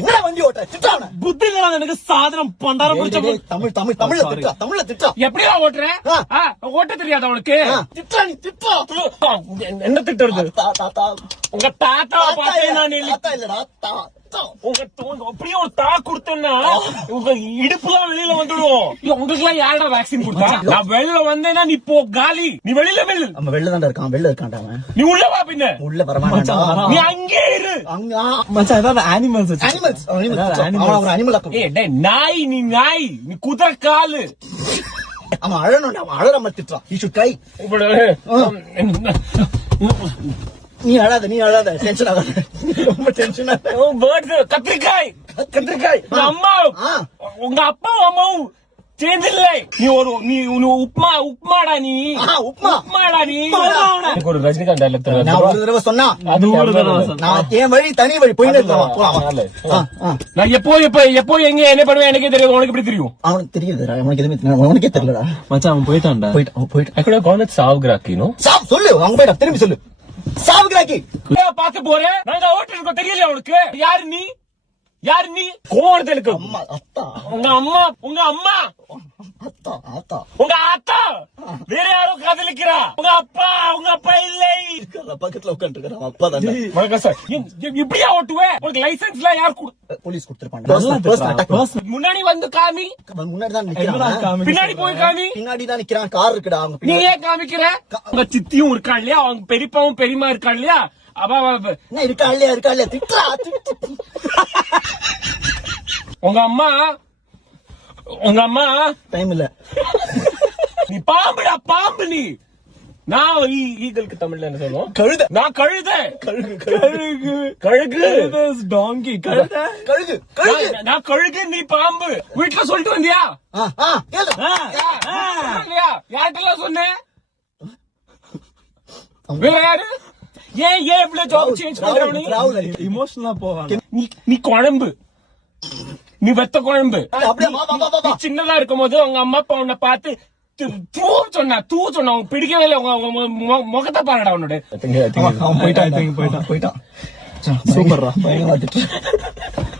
என்னடா வண்டி ஓட்ட திட்டான புத்தி இல்ல எனக்கு சாதனம் பண்டாரம் பிடிச்ச தமிழ்ல திட்டா எப்படியா ஓட்டுற ஓட்ட தெரியாத உனக்கு திட்டா நீ திட்டா என்ன திட்டுறது தாத்தா உங்க தாத்தா பார்த்தேன் நான் தாத்தா இல்லடா உங்க அப்படியே ஒரு தா கொடுத்தேன்னா உங்க இடுப்புலாம் வெளியில வந்துடும். உங்களுக்கு எல்லாம் யாரா வேக்சின் கொடுத்தா? நான் வெளியில வந்தேன்னா நீ போ காலி, நீ வெளியில மெல்லு. நம்ம வெளில தான் இருக்கான், வெளில இருக்கான்டா அவன். நீ உள்ள வா, பின்ன உள்ள வரமாட்டா, நீ அங்கே இரு. அங்க மச்சான் ஏதாவது அனிமல்ஸ் ஒரு அனிமல் ஆக்கும். ஏய் டேய் நாய், நீ நாய், நீ குதிரை காலு. அவன் அழணும், அவன் அழற திட்டுறான். You should try. நீ அழாத டென்ஷன் ஆகாத, ரொம்ப டென்ஷன் ஆகாத. கத்திரிக்காய் அம்மா, உங்க அப்பா அம்மாவும் சேர்ந்து இல்லை. நீ உப்மாடா, நீ உப்மாடா நீ. ஒரு ரஜினிகாந்த் டைலாக் தர நான் ஒரு தடவை சொன்னா அது ஒரு தடவை நான் என் வழி தனி வழி போயிட்டு நான் எப்போ எங்க என்ன பண்ணுவேன் எனக்கே தெரியும். உனக்கு எப்படி தெரியும்? அவனுக்கு தெரியுதுடா, அவனுக்கு எதுவுமே உனக்கே தெரியலடா. மச்சான் அவன் போயிட்டான். சாப் சொல்லு, அவங்க போயிட்டா, திரும்பி சொல்லு. சாவுகிறாக்கி பாக்க போறேன். நாங்க ஓட்டு இருக்கோம், தெரியல உனக்கு? யாரு நீ கோவணத்துக்கு? அம்மா அத்தா, உங்க அம்மா அத்தா அத்தா உங்க ஆத்தா வேற யாரும் காதலிக்கிறா. உங்க அப்பா இல்லை. பக்கத்துல உட்காந்துருக்கான், அவன் அப்பா தான். வணக்கம் சார். இப்படியா ஓட்டுவேன்? உனக்கு லைசன்ஸ் எல்லாம் யார் போலீஸ் கொடுத்திருப்பாங்க. முன்னாடி வந்து காமி. முன்னாடி தான் நிக்கிறான், பின்னாடி போய் காமி. பின்னாடி தான் நிக்கிறான், கார் இருக்குடா. அவங்க நீ ஏன் காமிக்கிற? உங்க சித்தியும் இருக்கா இல்லையா? அவங்க பெரியப்பாவும் பெரியமா இருக்கா இல்லையா? என்ன இருக்கா இல்லையா திட்டா. உங்க அம்மா டைம் இல்ல. நீ பாம்புடா, பாம்பு நீ. நான் ஈகலுக்கு தமிழ்ல என்ன சொல்லுவோம்? கழுத. நான் கழுத. கழுகு டாங்கி. கழுகு. நான் கழுகு, நீ பாம்பு. வீட்டுல சொல்லிட்டு வந்தியா? யார்கிட்டலாம் சொன்னேன்? வேற யாரு? ஏன் இவ்வளவு ஜாப் சேஞ்ச் பண்ற? இமோஷனலா போவாங்க. நீ குழம்பு, நீ வெத்த குழம்பு. அப்படியே சின்னதா இருக்கும் போது உங்க அம்மா அப்பா உன்னை பார்த்து தூ சொன்னா உனக்கு பிடிக்கவே இல்லை. உங்க முகத்தை பாருடா உன்னோட. போயிட்டான். சூப்பர்ரா, பயங்கரமா திட்டு.